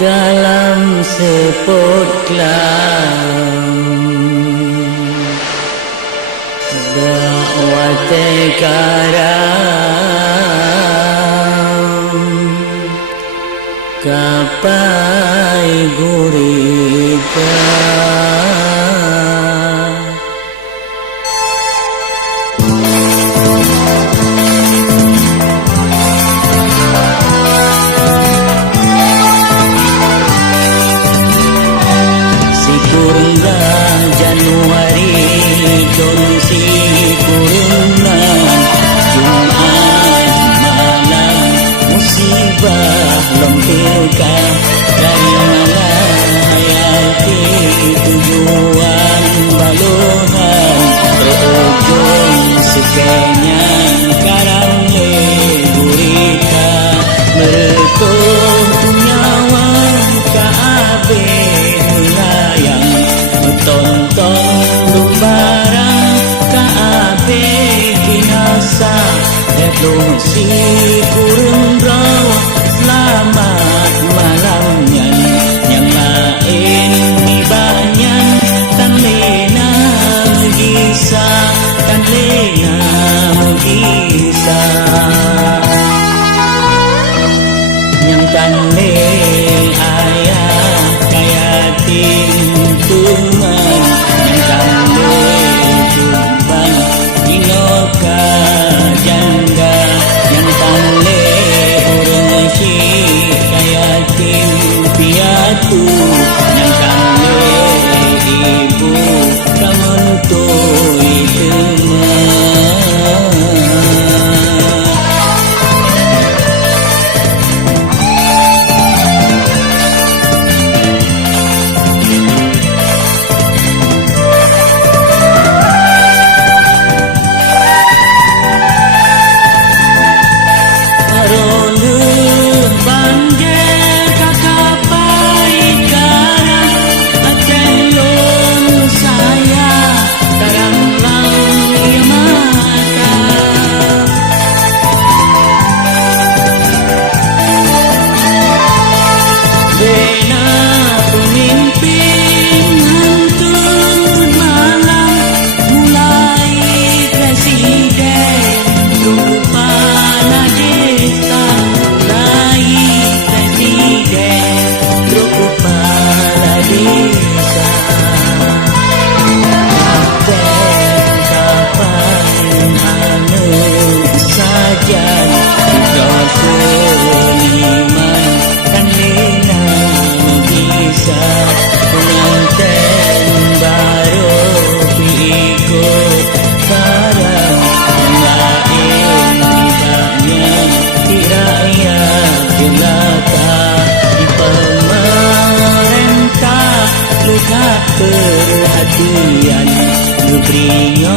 dalam sepot kelam dakwah karam kapai gurita dari mana hayati tujuan baluhan berujung sekenyang karang legurita meretuh nyawa kaabe melayang mentonton lubaran kaabe binasa evolusi kurung raw. Selamat malamnya yang lain ibanyan tan lena mugisa tan lena mugisa yang tan le ayah kaya tintungan yang tan le tumbang inoka janda yang tan le piatu yang kami ibu kamentui teman perhatian lu beri